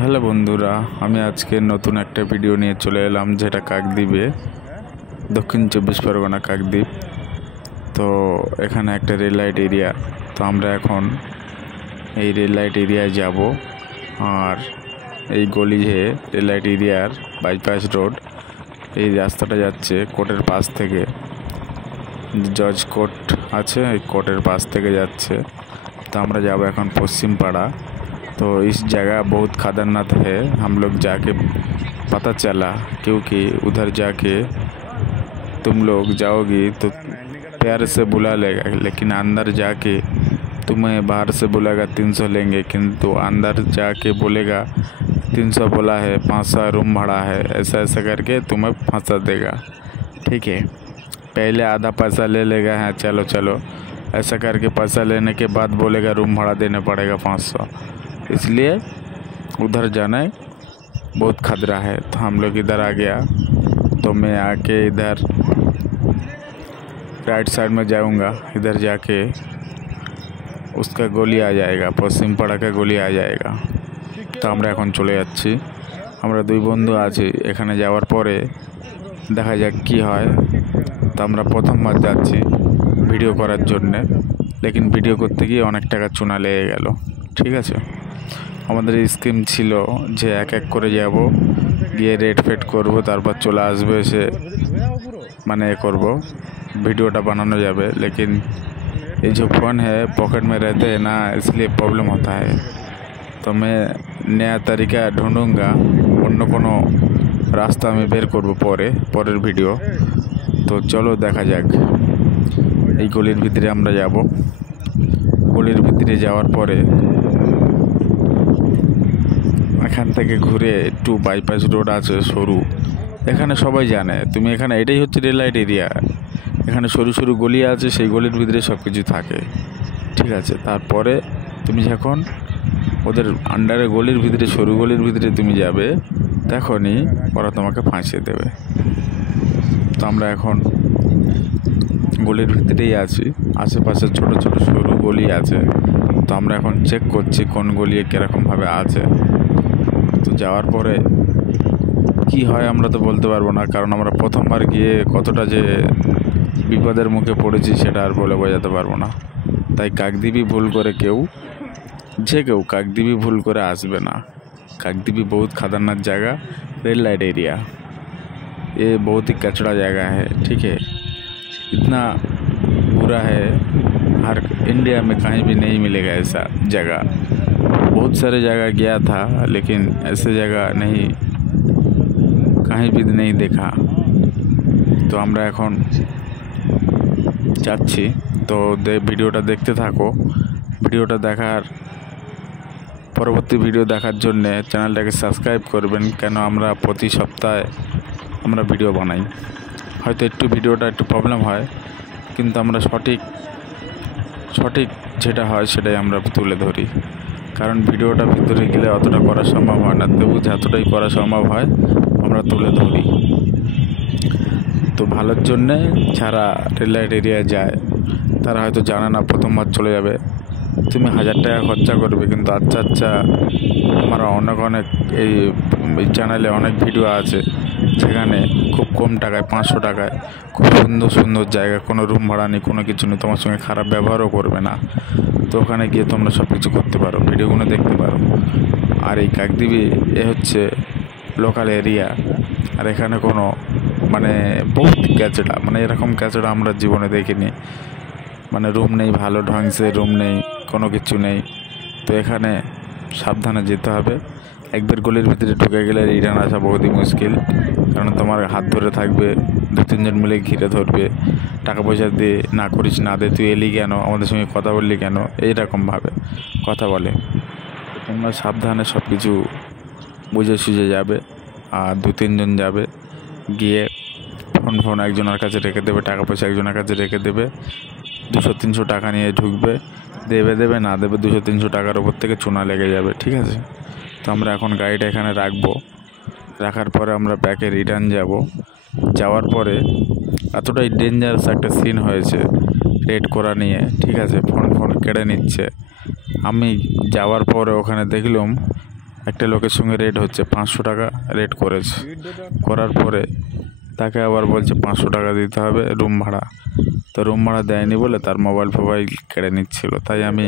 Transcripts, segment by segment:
Hello বন্ধুরা, আমি আজকে নতুন একটা ভিডিও নিয়ে চলে এলাম, যেটা কাকদ্বীপে, দক্ষিণ 24 পরগনা কাকদ্বীপ। তো এখানে একটা রেল লাইট এরিয়া। তো আমরা এখন এই রেল লাইট এরিয়ায় যাব। আর এই গলি হয়ে রেল লাইট এরিয়ার বাইপাস রোড, এই রাস্তাটা যাচ্ছে কোর্টের পাশ থেকে। জজ কোর্ট আছে, এই কোর্টের পাশ থেকে যাচ্ছে। तो हम जाओ এখন पश्चिम पाड़ा। तो इस जगह बहुत खतरनाक है, हम लोग जाके पता चला, क्योंकि उधर जाके तुम लोग जाओगी तो प्यार से बुला लेगा, लेकिन अंदर जाके तुम्हें बाहर से बुलाएगा 300 लेंगे, किंतु अंदर जाके बोलेगा 300 बोला है, 500 रूम भाड़ा है, ऐसा ऐसा करके तुम्हें फंसा देगा। ठीक है, पहले आधा पैसा ले लेगा, हाँ चलो चलो ऐसा करके पैसा लेने के बाद बोलेगा रूम भाड़ा देना पड़ेगा 500। इसलिए उधर जाना बहुत खतरा है। तो हम लोग इधर आ गया। तो मैं आके इधर राइट साइड में जाऊंगा, इधर जाके उसका गली आ जाएगा, पश्चिम पाड़ा का गली आ जाएगा। तो আমরা এখন চলে যাচ্ছি। আমরা দুই বন্ধু আছি। এখানে যাওয়ার পরে দেখা যাক কি হয়। তো আমরা প্রথমবার যাচ্ছি ভিডিও করার জন্য, লেকিন ভিডিও করতে গিয়ে অনেক টাকা চুনা লেগে গেল। ঠিক আছে, আমাদের স্কিম ছিল যে এক এক করে যাব, গিয়ে রেড ফেড করব, তারপর চলে আসবে, সে মানে করব, वीडियोটা बनाना যাবে। लेकिन ये जो फ़ोन है पॉकेट में रहते हैं ना, इसलिए प्रॉब्लम होता है। तो मैं नया तरीका ढूंढूंगा, অন্য কোনো রাস্তা আমি বের করব পরের ভিডিও। তো চলো দেখা যাক। এই গলির ভিতরে আমরা যাব। গলির ভিতরে যাওয়ার পরে এখান থেকে ঘুরে একটু বাইপাস রোড আছে সরু, এখানে সবাই জানে। তুমি এখানে এটাই হচ্ছে রেল লাইট এরিয়া। এখানে সরু সরু গলি আছে, সেই গলির ভিতরে সব কিছু থাকে। ঠিক আছে, তারপরে তুমি যখন ওদের আন্ডারে গলির ভিতরে, সরু গলির ভিতরে তুমি যাবে, তখনই ওরা তোমাকে ফাঁসিয়ে দেবে। তো আমরা এখন গলির ভিতরেই আছি, আশেপাশে ছোট ছোট সরু গলি আছে। তো আমরা এখন চেক করছি কোন গলি কীরকমভাবে আছে। তো যাওয়ার পরে কি হয় আমরা তো বলতে পারবো না, কারণ আমরা প্রথমবার গিয়ে কতটা যে বিপদের মুখে পড়েছি সেটা আর বলে বোঝাতে পারবো না। তাই কাকদ্বীপই ভুল করে কেউ काकद्वीप भूल कर आसबे ना। काकद्वीप बहुत खतरनाक जगह, रेल लाइट एरिया, ये बहुत ही कचड़ा जगह है। ठीक है, इतना बुरा है, हर इंडिया में कहीं भी नहीं मिलेगा ऐसा जगह। बहुत सारे जगह गया था, लेकिन ऐसे जगह नहीं, कहीं भी नहीं देखा। तो আমরা এখন যাচ্ছি। তো ভিডিওটা দেখতে থাকো। ভিডিওটা দেখার পরবর্তী ভিডিও দেখার জন্য চ্যানেলটাকে সাবস্ক্রাইব করবেন, কেন আমরা প্রতি সপ্তাহে আমরা ভিডিও বানাই। হয়তো একটু ভিডিওটা একটু প্রবলেম হয়, কিন্তু আমরা সঠিক যেটা হয় সেটাই আমরা তুলে ধরি। কারণ ভিডিওটা ভিতরে গেলে অতটা করা সম্ভব হয় না, তবু যতটাই করা সম্ভব হয় আমরা তুলে ধরি। তো ভালোর জন্যে যারা রেল লাইট এরিয়ায় যায় তারা হয়তো জানে না, প্রথমবার চলে যাবে, তুমি 1000 টাকা খরচা করবে, কিন্তু আচ্ছা আমরা অনেক এই চ্যানেলে অনেক ভিডিও আছে যেখানে খুব কম টাকায়, 500 টাকায় খুব সুন্দর জায়গা, কোনো রুম ভাড়া নেই, কোনো কিছু নেই, তোমার সঙ্গে খারাপ ব্যবহারও করবে না। তো ওখানে গিয়ে তোমরা সব কিছু করতে পারো, ভিডিওগুলো দেখতে পারো। আর এই কাকদ্বীপে এ হচ্ছে লোকাল এরিয়া। আর এখানে কোনো মানে বহুত ক্যাচড়া, মানে এরকম ক্যাচড়া আমরা জীবনে দেখিনি। মানে রুম নেই, ভালো ঢংসে রুম নেই, কোনো কিছু নেই। তো এখানে সাবধানে যেতে হবে। একবার গলির ভিতরে ঢুকে গেলে রিটার্ন আসা বহুতই মুশকিল, কারণ তোমার হাত ধরে থাকবে, 2-3 জন মিলে ঘিরে ধরবে, টাকা পয়সা দিয়ে না করিস না দে, তুই এলি কেন, আমাদের সঙ্গে কথা বললি কেন, এইরকমভাবে কথা বলে। তোমরা সাবধানে সব কিছু বুঝে সুঝে যাবে। আর 2-3 জন যাবে, গিয়ে ফোন একজনের কাছে রেখে দেবে, টাকা পয়সা একজনের কাছে রেখে দেবে, 200-300 টাকা নিয়ে ঢুকবে, দেবে না দেবে 200-300 টাকার উপর থেকে চুনা লেগে যাবে। ঠিক আছে, তো আমরা এখন গাড়িটা এখানে রাখার পরে আমরা ব্যাকে রিটার্ন যাওয়ার পরে এতটাই ডেঞ্জারাস একটা সিন হয়েছে রেড করা নিয়ে। ঠিক আছে, ফোন কেড়ে নিচ্ছে। আমি যাওয়ার পরে ওখানে দেখলাম একটা লোকের সঙ্গে রেড হচ্ছে, 500 টাকা রেড করেছে, করার পরে তাকে আবার বলছে 500 টাকা দিতে হবে রুম ভাড়া। তো রুম ভাড়া দেয়নি বলে তার মোবাইল কেড়ে নিচ্ছিল। তাই আমি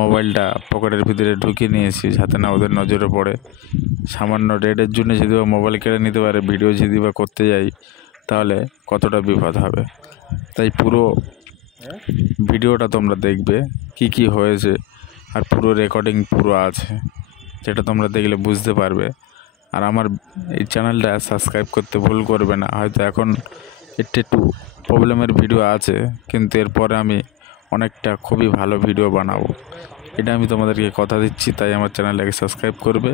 মোবাইলটা পকেটের ভিতরে ঢুকিয়ে নিয়েছি যাতে না ওদের নজরে পড়ে। সামান্য রেডের জন্য যদি বা মোবাইল কেড়ে নিতে পারে, ভিডিও যদি বা করতে যাই তাহলে কতটা বিপদ হবে। তাই পুরো ভিডিওটা তোমরা দেখবে কি কি হয়েছে, আর পুরো রেকর্ডিং পুরো আছে, যেটা তোমরা দেখলে বুঝতে পারবে। আর আমার এই চ্যানেলটা সাবস্ক্রাইব করতে ভুল করবে না। হয়তো এখন একটু প্রবলেমের ভিডিও আছে, কিন্তু এরপরে আমি অনেকটা খুবই ভালো ভিডিও বানাবো, এটা আমি তোমাদেরকে কথা দিচ্ছি। তাই আমার চ্যানেলটাকে সাবস্ক্রাইব করবে,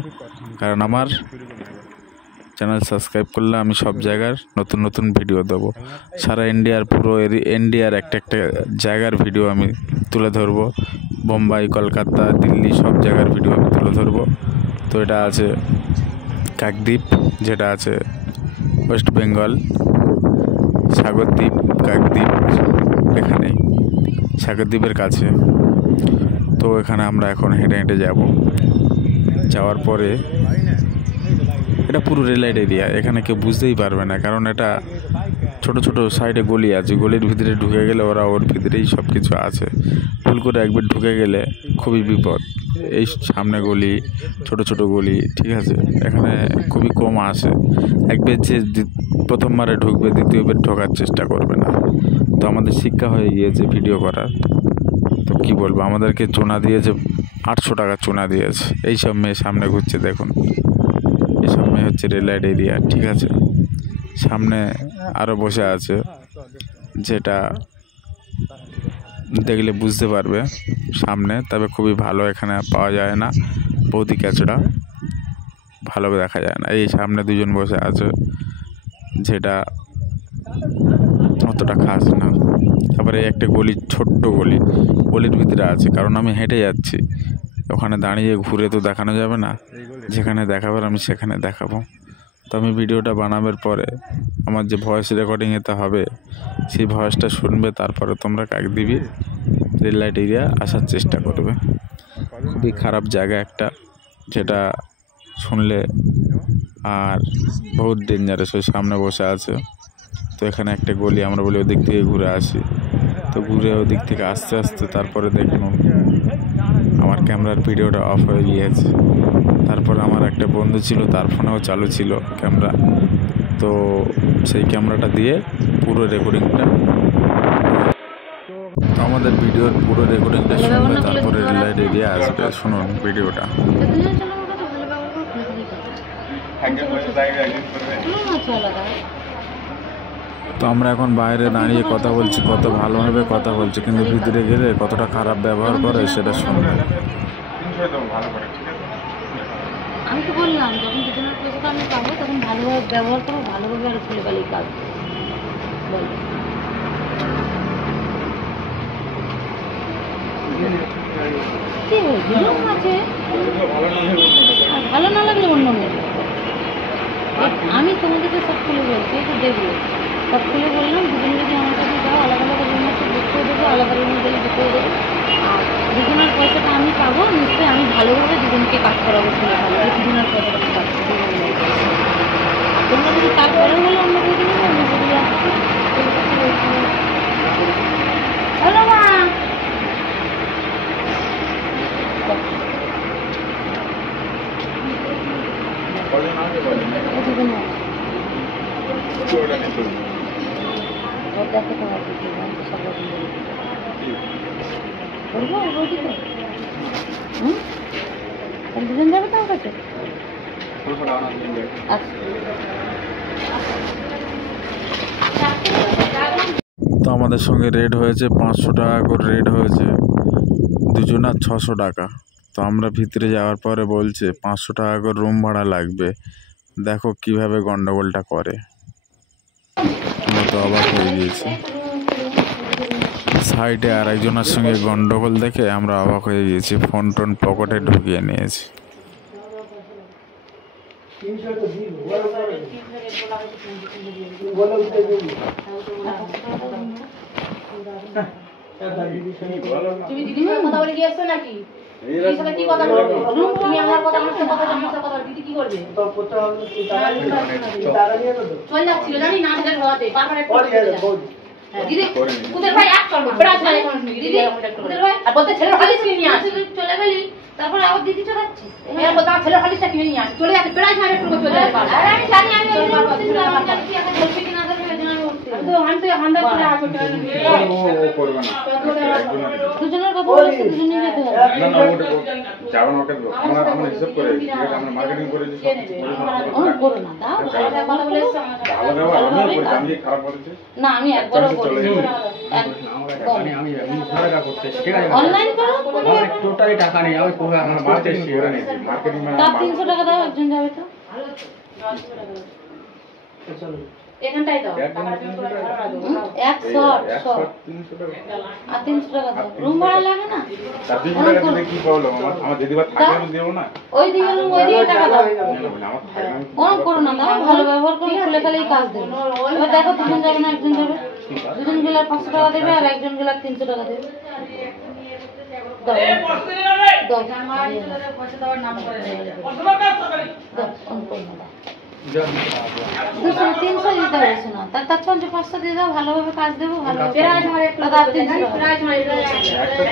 কারণ আমার চ্যানেল সাবস্ক্রাইব করলে আমি সব জায়গার নতুন নতুন ভিডিও দেবো। সারা ইন্ডিয়ার পুরো ইন্ডিয়ার একটা জায়গার ভিডিও আমি তুলে ধরবো। বোম্বাই, কলকাতা, দিল্লি সব জায়গার ভিডিও আমি তুলে ধরবো। তো এটা আছে কাকদ্বীপ, যেটা আছে ওয়েস্ট বেঙ্গল, সাগরদ্বীপ, কাকদ্বীপ এখানেই, সাগরদ্বীপের কাছে। তো এখানে আমরা এখন হেঁটে হেঁটে যাওয়ার পরে এটা পুরো রেল লাইট এরিয়া, এখানে কেউ বুঝতেই পারবে না, কারণ এটা ছোট ছোট সাইডে গলি আছে। গলির ভিতরে ঢুকে গেলে ওর ভিতরেই সব কিছু আছে। ভুল করে একবার ঢুকে গেলে খুবই বিপদ। এই সামনে গলি, ছোট ছোট গলি, ঠিক আছে, এখানে খুবই কম আসে। একবার যে প্রথমবারে ঢুকবে, দ্বিতীয়বার ঢোকার চেষ্টা করবে না। তো আমাদের শিক্ষা হয়ে গিয়েছে ভিডিও করার। তো কী বলবো, আমাদেরকে চুনা দিয়েছে, 800 টাকা চুনা দিয়েছে। এইসব মেয়ে সামনে ঘুরছে, দেখুন এইসব মেয়ে হচ্ছে রেল লাইট এরিয়া, ঠিক আছে। সামনে আরও বসে আছে, যেটা দেখলে বুঝতে পারবে সামনে। তবে খুবই ভালো এখানে পাওয়া যায় না, বৌদি ক্যাচড়া ভালো দেখা যায় না। এই সামনে দুজন বসে আছে, যেটা অতটা খাস না। তারপরে একটা গলি, ছোট্ট গলির ভিতরে আছে, কারণ আমি হেঁটে যাচ্ছি, ওখানে দাঁড়িয়ে ঘুরে তো দেখানো যাবে না। যেখানে দেখাবার আমি সেখানে দেখাবো। তো আমি ভিডিওটা বানাবার পরে আমার যে ভয়েস রেকর্ডিংয়েতে হবে, সেই ভয়েসটা শুনবে, তারপরে তোমরা কাকদ্বীপ রেল লাইট এরিয়া আসার চেষ্টা করবে। খুবই খারাপ জায়গা একটা, যেটা শুনলে আর বহুত ডেঞ্জারাস। ওই সামনে বসে আছে। তো এখানে একটা গলি, আমরা বলি ওদিক থেকে ঘুরে আসি। তো ঘুরে ওদিক থেকে আস্তে আস্তে তারপরে দেখুন আমার ক্যামেরার ভিডিওটা অফ হয়ে গিয়েছে। তারপর আমার একটা বন্ধু ছিল, তার ফোনেও চালু ছিল ক্যামেরা। তো সেই ক্যামেরাটা দিয়ে পুরো রেকর্ডিংটা, তো আমাদের ভিডিওর পুরো রেকর্ডিংটা শুনবে, তারপরে রেল লাইট এরিয়া আসবে। শুনুন ভিডিওটা। তো আমরা এখন বাইরে দাঁড়িয়ে কথা বলছি, কত ভালোভাবে কথা বলছি, কিন্তু ভিতরে গেলে কতটা খারাপ ব্যবহার করে সেটা শুনবে। আমি তো বললাম, যখন দুজনের পয়সাটা আমি পাবো তখন ভালোভাবে ব্যবহার করবো, ভালোভাবে আর খুলে পালিয়ে কাজ বল। কি হয়েছে আছে, ভালো না লাগলে অন্য মেয়ে। আমি তোমাদেরকে সব খুলে বলছি, একটু দেখবো, সব খুলে বললাম। দুজন যদি আমার কাছে যাও, আলাদা আলাদা রুম আছে, দেখতেও দেবো, আলাদা রুমে গেলে দেখতেও দেবো। আর দুজনের পয়সাটা আমি পাবো, নিশ্চয়ই আমি ভালোভাবে দুজনকে কাজ করাবো, খুলে ভালো দুজনের পয়সাটা আমি কাজ করবো। তোমরা যদি তারপরে হলে অন্য কেউ দিলে আমি বেরিয়ে আসছি। হ্যালো মা, দেখো তোমার বলবো বলছি তো, দুজন যাবে তোমার কাছে? তো আমাদের সঙ্গে রেড হয়েছে 500 টাকা করে রেড হয়েছে, দুজনার 600 টাকা। তো আমরা ভিতরে যাওয়ার পরে বলছে 500 টাকা করে রুম ভাড়া লাগবে। দেখো কিভাবে গন্ডগোলটা করে, আমরা তো অবাক হয়ে গিয়েছি। সাইডে আর একজনের সঙ্গে গন্ডগোল দেখে আমরা অবাক হয়ে গিয়েছি, ফোন টোন পকেটে ঢুকিয়ে নিয়েছি। তুমি দিদিমার কথা বলে গিয়েছো নাকি? এই সাথে কি কথা বলবো? তুমি আমার কথা আমার সাথে কথা আমার সাথে কথা দিদি কি করবে? তো করতে হবে কি টাকা নিয়ে তো চল যাচ্ছিল জানি না আমাদের ঘরে বারবার একটু দিদি কুদের ভাই এক চল বড় আছে এখন দিদি কুদের ভাই আর বলতে ছেলে খালি কিনে নিয়ে আসে চলে গেলি তারপর আবার দিদি চলে যাচ্ছে এর বলতে ছেলে খালিটা কিনে নিয়ে আসে চলে যাচ্ছে প্রায় মারে একটু চলে যাবে আরে আমি জানি আমি জানি কি এখন বলছি কি না জানি আমি তো হান্ডা করে আসো ও করবে না দুজনের কথা বলছি দুজনেই যেতে হবে না না ওটা যাবেন ওকে আমরা হিসাব করে আমরা মার্কেটিং করেছি সব করো না দাও কথা বলে ভালো ব্যবহার আমি করি আমি খারাপ করেছি না আমি একবারও করিনি আমি ঘরে করতে ঠিক আছে অনলাইন করো আমার টোটালি টাকা নেই আমি পুরো আমার বাড়িতে শিওর নেই মার্কেটিং তার 300 টাকা দাও একজন যাবে তো এখানটাই দাও 100 আর 300 টাকা দাও রুম ভাড়া লাগে না তার 300 টাকা দিলে কি প্রবলেম আমার দিদিবার থাকে আমি দেব না ওই দিকে ওই দিকে টাকা দাও আমার থাকে না কোন করো না দাও ভালো ব্যবহার করে খুলে খালেই কাজ দেবে এবার দেখো দুজন যাবে না একজন যাবে দুজন গেলে 500 টাকা দেবে আর একজন গেলে 300 টাকা দেবে দাও পয়সা দেওয়ার নাম করে দাও অন করো না 200-300 দিতে পারছো না তার 500 দিয়ে দাও ভালোভাবে কাজ দেবো ভালো প্রায় মারে দাদা 300 প্রায় মারে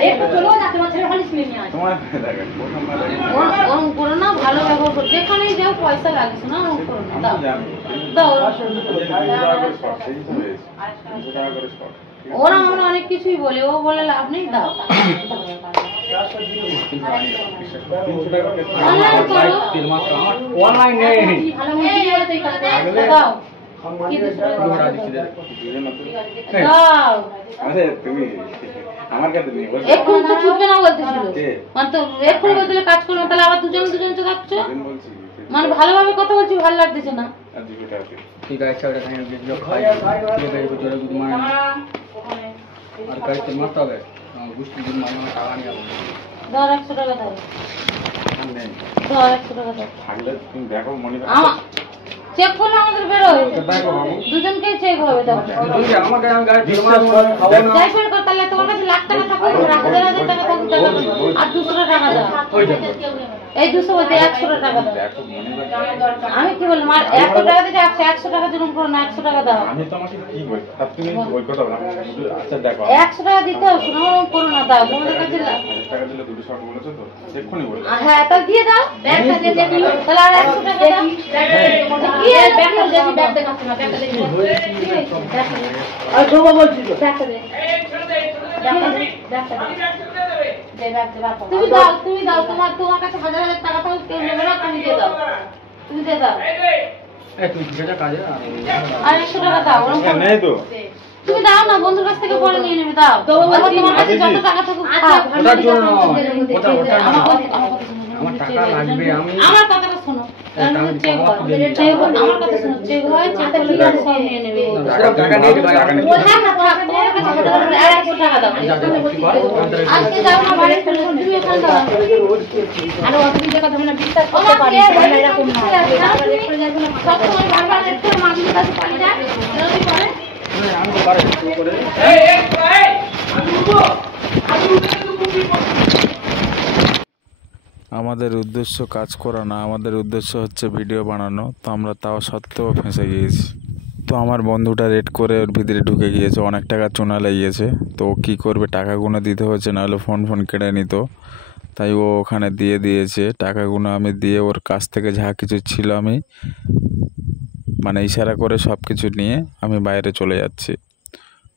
একটু চলো না তোমার ছেলে খালি শুনে নিয়ে আসো তোমার দেখেন প্রথম ওরম করো না ভালো ব্যবহার করো যেখানেই যাও পয়সা লাগছে না ওরম করো না দাও দাও ওরা আমরা অনেক কিছুই বলি ও বলে লাভ নেই দাও অনলাইন করো অনলাইন নেই ভালো মুখি বলে তুই কাজ দাও কি দাও আরে তুমি আমার কাছে নেই বল এখন তো ছুটবে না বলতেছিল মানে তো এখন বলতে কাজ করবে তাহলে আবার দুজন তো থাকছো বলছি মানে ভালোভাবে কথা বলছি ভালো লাগতেছে না আর 2 টাকা ঠিক আছে ওটা খাই যে খাই ঠিক আছে জোরে গুড মানে আর কাইতে মারতে হবে গুষ্টি দিন মানে টাকা নিয়ে আসবো দাও 100 টাকা দাও নেই দাও 100 টাকা দাও থাকলে তুমি দেখো মনে চেক করলে আমাদের বেরোয় দেখো বাবু দুজনকেই চেক হবে দাও তুমি আমাকে আমি গাড়ি তোমার খাবো না যাই করে কর তাহলে তোমার কাছে লাখ টাকা থাকবে 1000 টাকা থাকবে আর 200 টাকা দাও ওই দেখো এই 200 বলতে 100 টাকা দাও দেখো মনে আমি কি বললাম আর 100 টাকা দিতে 100 টাকা জুলুম করো না 100 টাকা দাও আমি তোমাকে কি বলি তা তুমি ওই কথা বলো আচ্ছা দেখো 100 টাকা দিতে হবে শোনো করো না দাও তোমাদের কাছে 1000 টাকা দিলে 2 শর্ট বলেছো তো এক্ষুনি বলে হ্যাঁ তাহলে দিয়ে দাও ব্যাগটা দিয়ে দিই তাহলে আর 100 টাকা দাও কি এর ব্যাগটা দেখি ব্যাগ দেখাচ্ছ না ব্যাগটা দেখি আর জমা বলছি তো ব্যাগটা দে তুমি দাও তোমার কাছে 1000 টাকা তো কেউ নেবে না তুমি দিয়ে দাও তুমি দিয়ে দাও তুই যেটা কাজে আর 100 টাকা দাও নেই তো তুমি দাও না বন্ধুর কাছ থেকে পরে নিয়ে নেবে দাও তোমার কাছে যত টাকা থাকুক ওটার জন্য আমার টাকা লাগবে আমি আমার কথাটা শোনো আমার কথা শোনো চেক হয় চেক করলে সব নিয়ে নেবে টাকা নিয়ে টাকা নিয়ে হ্যাঁ না তোমার কাছে 100 টাকা দাও আজকে যাও না বাড়ি ফেলে তুমি এখানে দাও আর অসুবিধা কথা না বিশ্বাস করতে পারি এরকম না সব সময় বারবার একটু মানুষের কাছে পারি না এরকম করে আমি তো পারে করে আমাদের উদ্দেশ্য কাজ করা না, আমাদের উদ্দেশ্য হচ্ছে ভিডিও বানানো। তো আমরা তাও সত্ত্বেও ফেঁসে গিয়েছি। তো আমার বন্ধুটা রেড করে ওর ভিতরে ঢুকে গিয়েছে, অনেক টাকা চুনা লেগেছে। তো ও কী করবে, টাকাগুলো দিতে হচ্ছে, নাহলে ফোন কেড়ে নিত। তাই ও ওখানে দিয়ে দিয়েছে টাকাগুলো। আমি দিয়ে ওর কাছ থেকে যা কিছু ছিল আমি মানে ইশারা করে সব কিছু নিয়ে আমি বাইরে চলে যাচ্ছি।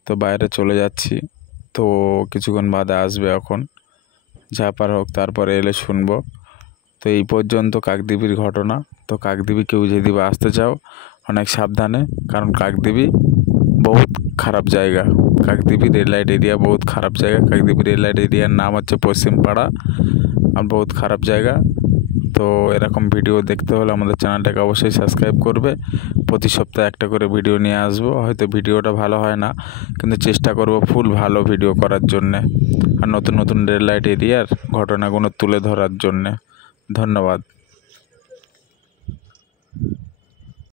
তো বাইরে চলে যাচ্ছি, তো কিছুক্ষণ বাদে আসবে। এখন যা পার হোক তারপরে এলে শুনবো। তো এই পর্যন্ত কাকদ্বীপের ঘটনা। তো কাকদ্বীপে কেউ যদি আসতে চাও অনেক সাবধানে, কারণ কাকদ্বীপে বহুত খারাপ জায়গা। কাকদ্বীপে রেড লাইট এরিয়া বহুত খারাপ জায়গা। কাকদ্বীপে রেড লাইট এরিয়ার নাম হচ্ছে পশ্চিমপাড়া, আর বহুত খারাপ জায়গা। তো এরকম ভিডিও দেখতে হলে আমাদের চ্যানেলটাকে অবশ্যই সাবস্ক্রাইব করবে। প্রতি সপ্তাহে একটা করে ভিডিও নিয়ে আসবো। হয়তো ভিডিওটা ভালো হয় না, কিন্তু চেষ্টা করব ফুল ভালো ভিডিও করার জন্যে, আর নতুন নতুন রেড লাইট এরিয়ার ঘটনাগুলো তুলে ধরার জন্যে। ধন্যবাদ।